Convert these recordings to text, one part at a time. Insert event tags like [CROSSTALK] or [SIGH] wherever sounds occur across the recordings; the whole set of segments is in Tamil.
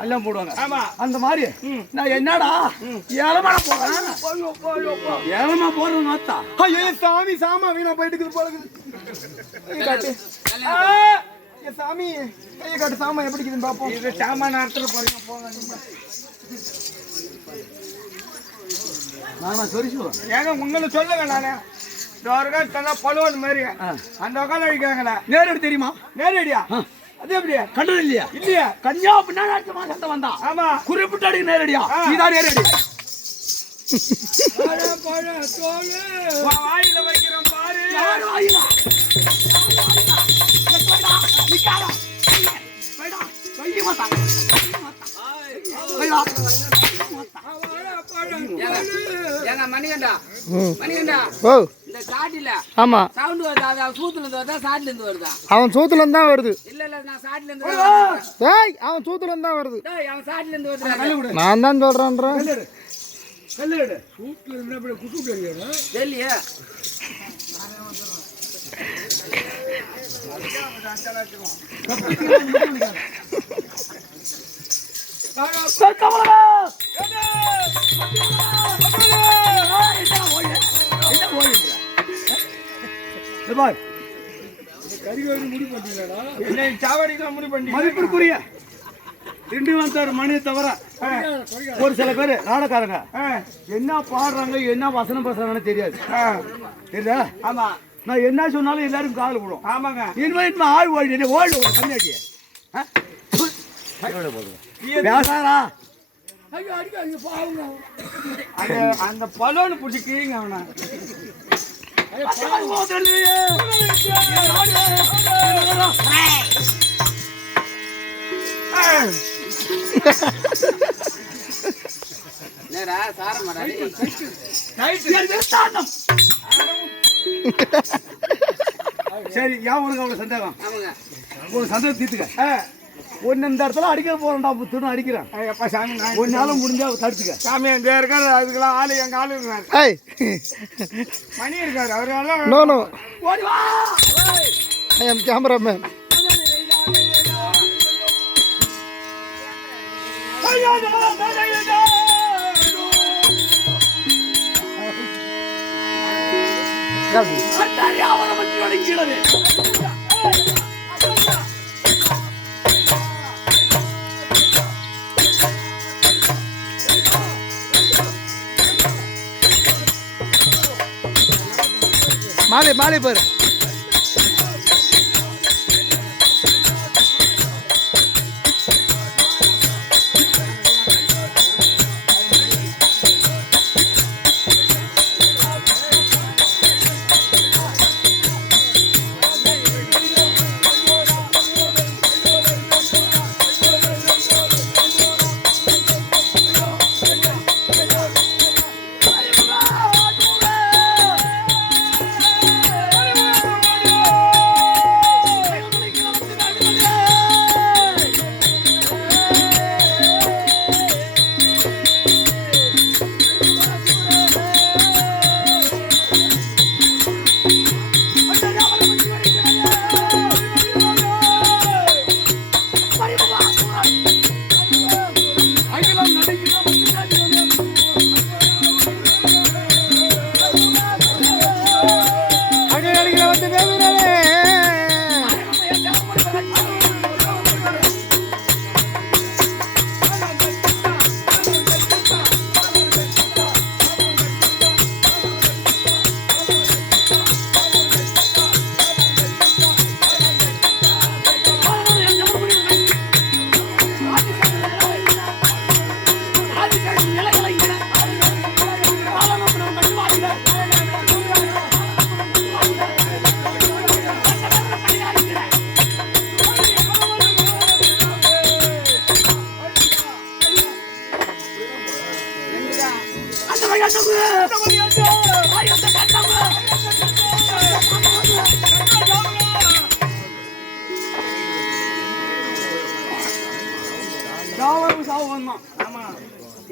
எல்லாம் போடுவாங்க. ஆமா. அந்த மாதிரி. நான் என்னடா? ஏலமா போறேன் ஏலமா போறேன் மாத்தா ஐயோ. சாமி சாமா வீணா போயிட்டு இருக்குது போல இருக்குது. கையை காட்டு. ஆ, என் சாமி கையை காட்டு சாமா எப்படி இருக்குதுன்னு பாப்போம். இது சாமா போறீங்க போங்க நானா ஏங்க உங்களை சொல்லுங்க நானே. பழுவன் மாதிரி. அந்த உட்காந்து அடிக்காங்களா நேரடி தெரியுமா? நேரடியா? அது எப்படியா கண்டது இல்லையா? இல்லையா. கன்யா பின்னாடி அடுத்த மாசம் சண்டை வந்தா. ஆமா. குறிப்பிட்ட அடிக்கு நேரடியா? இதான் நேரடி. வாயில வைக்கிறேன் பாரு. வாயிலா? போய்டா. போய்டா. போய்டா. ஏங்க மணிகண்டா? மணிகண்டா? ஓ. இந்த சாட்டில. ஆமா. சவுண்ட் வருதா? அது சூத்துல இருந்து வருதா? சாட்டில இருந்து வருதா? அவன் சூத்துல இருந்து தான் வருது. இல்ல இல்ல நான் சாட்டில இருந்து வருதா? ஏய் அவன் சூத்துல இருந்து தான் வருது. டேய், அவன் சாட்டில இருந்து வருதா நான் தான் சொல்றேன்ற. கல்லு எடு. தெரியலையே. சொர்க்கமலா. ஏய், பார், மதிப்பிற்குரிய திண்டிவந்தர் மணியை தவிர ஒரு சில பேர் நாடகாரங்க என்ன பாடுறாங்க என்ன வசனம் பேசுறாங்கன்னு தெரியாது. தெரியுதா? ஆமா. நான் என்ன சொன்னாலும் எல்லாரும் காதல் விடும். ஆமாங்க. இனிமே இனிமே ஆள் ஓடி ஓடு ஒரு கம்மியாச்சு பேசாரா அந்த அந்த பலோன்னு பிடிச்சி கீழங்க அவனை. [LAUGHS] சரி ஏன் உனக்கு அவ்வளவு சந்தேகம். ஆமாங்க. ஒரு சந்தேகம் தீர்த்துக்க. ஒன்னு இந்த இடத்துல அடிக்க போறேன்டா புத்துன்னு அடிக்கிறேன். எப்பா சாமி நான் ஒன்னால முடிஞ்சா தடுத்துக்க. சாமி எங்க இருக்காரு அதுக்கெல்லாம் ஆளு எங்க ஆளு இருக்காரு. ஏய். மணி இருக்காரு அவரெல்லாம் நோ நோ ஓடி வா! ஐ எம் கேமராமேன் மாலை மாலை பாரு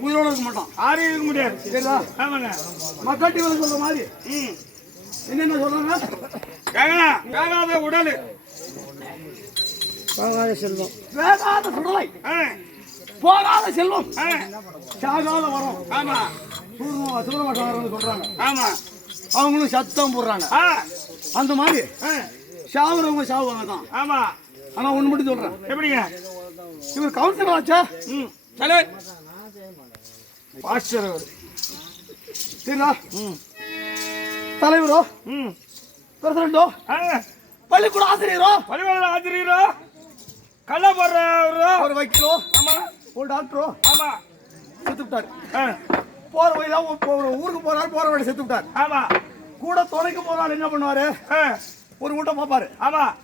உயிரோட இருக்க மாட்டான் ஆறு இருக்க முடியாது. சரிதா ஆமாங்க. மக்கள் சொல்ற மாதிரி. என்னென்ன சொல்றாங்க? வேகனா வேகாத உடல். போகாத செல்வம். வேகாத சுடலை போகாத செல்வம். சாகாத வரும். ஆமா. சூரிய சூரமாட்டாரன்னு சொல்றாங்க. ஆமா. அவங்களும் சத்தம் போடுறாங்க. அந்த மாதிரி சாவுறவங்க சாவுவாங்க தான் ஆமா. ஆனா ஒண்ணு மட்டும் சொல்றேன். எப்படிங்க? இவர் கவுன்சிலர் ஆச்சா? ம். தலைவர் பாஸ்டர் அவர். சரிங்களா தலைவரோ? ம். பிரசிடண்டோ? பள்ளிக்கூட ஆசிரியரோ? பள்ளிக்கூட ஆசிரியரோ? கள்ள போடுறவரோ? ஒரு வக்கீலோ? ஆமா. ஒரு டாக்டரோ? ஆமா. ஆ, போற ஒரு ஊருக்கு போறாரு போற வழி செத்து விட்டாரு. ஆமா. கூட துணைக்கு போறாரு என்ன பண்ணுவாரு? ஒரு வீட்டை பார்ப்பாரு. ஆமா.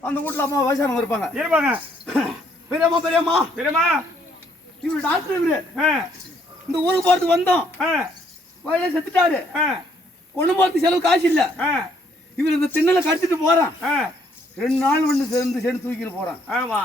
அந்த வீட்டுல அம்மா வயசானவங்க இருப்பாங்க. இருப்பாங்க. பெரியம்மா பெரியம்மா. தெரியுமா இவரு டாக்டர் இவரு. இந்த ஊருக்கு போறதுக்கு வந்தோம். ஆ, வழியில செத்துட்டாரு. கொண்டு போறதுக்கு செலவு காசு இல்ல. இவர் இந்த திண்ணல கடிச்சிட்டு போறான். ரெண்டு நாள் வந்து சேர்ந்து சேர்ந்து தூக்கிட்டு போறான். ஆமா.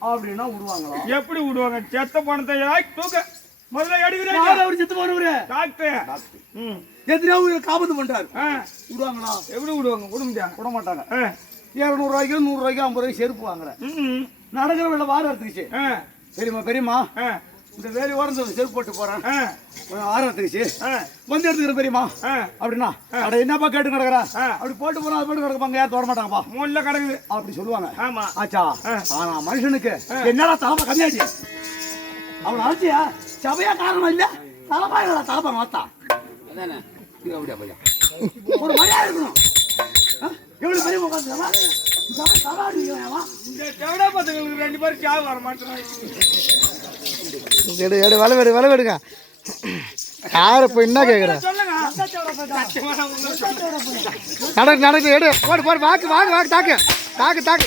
அப்படின்னா விடுவாங்களா? எப்படி விடுவாங்க? செத்த பணத்தை தூக்க. முதல்ல யார் எடுக்கிறேன் அவர் செத்து போனவரு. டாக்டர். ம். எத்தனையோ காபத்து பண்றாரு. ஆ, விடுவாங்களா? எப்படி விடுவாங்க? விட முடியாது விட மாட்டாங்க. ஆ, இரநூறு ரூபாய்க்கு நூறு ரூபாய்க்கு ஐம்பது ரூபாய்க்கு செருப்பு வாங்குறேன் நடக்கிற வேலை வாரம் எடுத்துக்கிச்சு. ஆ, பெரியம்மா பெரியம்மா. ஆ, இந்த வேலி ஓரம் செருப்பு போட்டு போறேன். ஆரம் எடுத்துக்கிச்சு. ஆ, வந்து எடுத்துக்கிற பெரியம்மா. ஆ. அப்படின்னா அட என்னப்பா கேட்டு கிடக்குறா? ஆ. அப்படி போட்டு அது போட்டு கிடப்பாங்க யாரும் தொட மாட்டாங்கப்பா? மூணுல கிடக்குது. அப்படி சொல்லுவாங்க. ஆமா. ஆச்சா. ஆனா மனுஷனுக்கு என்னடா தலைமை கம்மியாச்சு? அவன் ஆச்சியா சபையா காரணம் இல்ல? தலைப்பா இல்லடா தலைப்பா மாத்தா அதானே அப்படியா பையா ஒரு மரியாதை இருக்கணும்? எவ்வளவு பெரிய பசங்களுக்கு ரெண்டு பேரும் சாவு வர மாட்டேறாங்க. எடு எடு வலை வெடு வலை வெடுங்க யார் இப்போ என்ன கேட்குற சொல்லுங்க. நடக்கு நடக்கு எடு போடு போடு வாக்கு வாக்கு வாக்கு தாக்கு. தாக்கு தாக்கு.